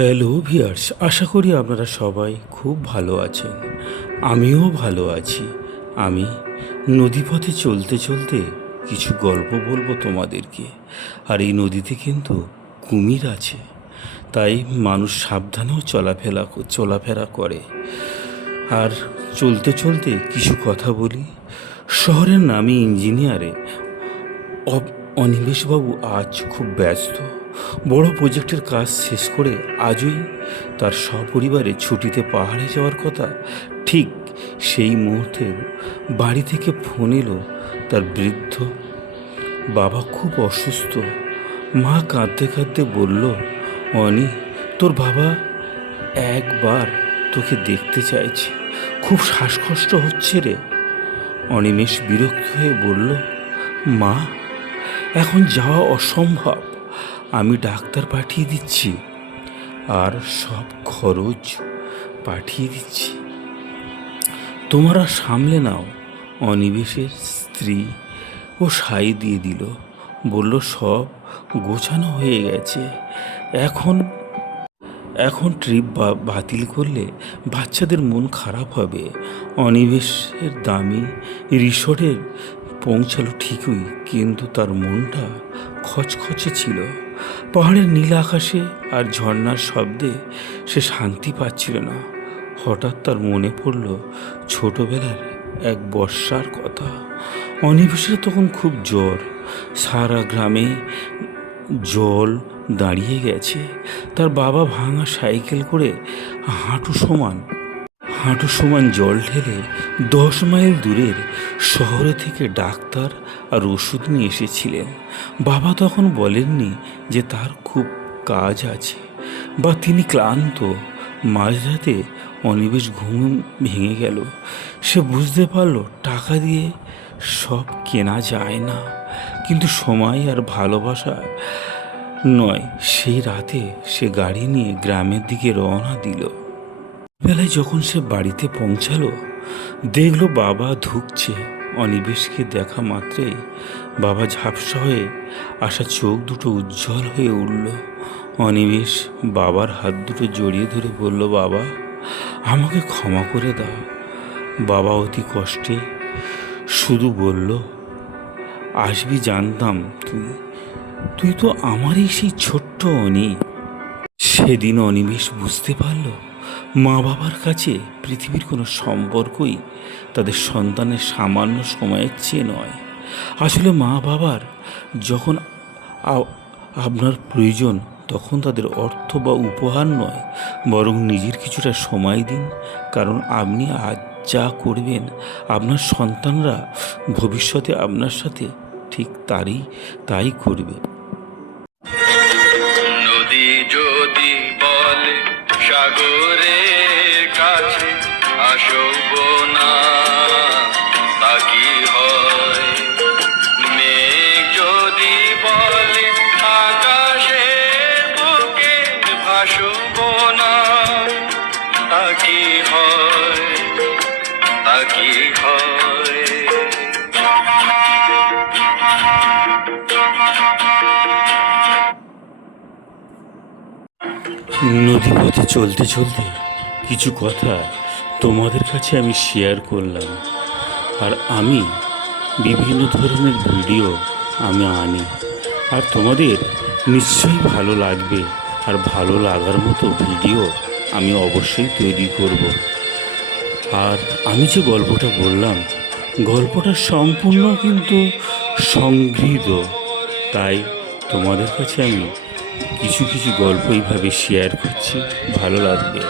Hello viewers, আশা করি আপনারা সবাই খুব ভালো আছেন। আমিও ভালো আছি। আমি নদীপথে চলতে চলতে কিছু গল্প বলবো তোমাদেরকে। আর এই নদীতে কিন্তু কুমির আছে, তাই মানুষ সাবধানেও চলাফেরা করে। আর চলতে চলতে কিছু কথা বলি। শহরের নামী ইঞ্জিনিয়ারে অনিমেষবাবু আজ খুব ব্যস্ত। বড় প্রজেক্টের কাজ শেষ করে আজই তার সপরিবারে ছুটিতে পাহাড়ে যাওয়ার কথা। ঠিক সেই মুহূর্তে বাড়ি থেকে ফোন এলো, তার বৃদ্ধ বাবা খুব অসুস্থ। মা কাঁদতে কাঁদতে বলল, অনি, তোর বাবা একবার তোকে দেখতে চাইছে, খুব শ্বাসকষ্ট হচ্ছে রে। অনিমেষ বিরক্ত হয়ে বলল, মা, এখন যাওয়া অসম্ভব, আমি ডাক্তার পাঠিয়ে দিচ্ছি আর সব খরচ পাঠিয়ে দিচ্ছি, তোমরা সামলে নাও। অনিমেষের স্ত্রী ও সাই দিয়ে দিল, বলল, সব গোছানো হয়ে গেছে, এখন এখন ট্রিপ বাতিল করলে বাচ্চাদের মন খারাপ হবে। অনিমেষের দামি রিসোর্টের পৌঁছালো ঠিকই, কিন্তু তার মনটা খচখচে ছিল। পাহাড়ের নীল আকাশে আর ঝর্ণার শব্দে সে শান্তি পাচ্ছিল না। হঠাৎ তার মনে পড়ল ছোটবেলার এক বর্ষার কথা। অনিমেষের তখন খুব জ্বর, সারা গ্রামে জল দাঁড়িয়ে গেছে। তার বাবা ভাঙা সাইকেল করে হাঁটু সমান জল ঢেলে 10 মাইল দূরের শহরে থেকে ডাক্তার আর ওষুধ নিয়ে এসেছিলেন। বাবা তখন বলেননি যে তার খুব কাজ আছে বা তিনি ক্লান্ত। মাঝরাতে অনিমেষ ঘুম ভেঙে গেল। সে বুঝতে পারল টাকা দিয়ে সব কেনা যায় না, কিন্তু সময় আর ভালোবাসা নয়। সেই রাতে সে গাড়ি নিয়ে গ্রামের দিকে রওনা দিল। বেলায় যখন সে বাড়িতে পৌঁছালো, দেখলো বাবা ধুঁকছে। অনিমেষকে দেখা মাত্রই বাবা ঝাপসা হয়ে আসা চোখ দুটো উজ্জ্বল হয়ে উঠল। অনিমেষ বাবার হাত দুটো জড়িয়ে ধরে বলল, বাবা, আমাকে ক্ষমা করে দাও। বাবা অতি কষ্টে শুধু বলল, আসবি জানতাম, তুই তো আমারই সেই ছোট্ট অনি। সেদিন অনিমেষ বুঝতে পারল মা বাবার কাছে পৃথিবীর কোনো সম্পর্কই তাদের সন্তানের সামান্য সময়ের চেয়ে নয়। আসলে মা বাবার যখন আপনার প্রয়োজন, তখন তাদের অর্থ বা উপহার নয়, বরং নিজের কিছুটা সময় দিন। কারণ আপনি আজ যা করবেন, আপনার সন্তানরা ভবিষ্যতে আপনার সাথে ঠিক তাই করবে। নদী যদি বলে সাগরের কাছে আসব না, তা কি হয়? মেঘ যদি বলে আকাশের বুকে ভাসব না, তা কি হয়? তা কি হয়? নদীপথে চলতে চলতে কিছু কথা তোমাদের কাছে আমি শেয়ার করলাম। আর আমি বিভিন্ন ধরনের ভিডিও আমি আনি, আর তোমাদের নিশ্চয়ই ভালো লাগবে। আর ভালো লাগার মতো ভিডিও আমি অবশ্যই তৈরি করব। আর আমি যে গল্পটা বললাম, গল্পটা সম্পূর্ণ কিন্তু সংগৃহীত, তাই তোমাদের কাছে আমি কিছু কিছু গল্প এইভাবে শেয়ার করছি, ভালো লাগবে।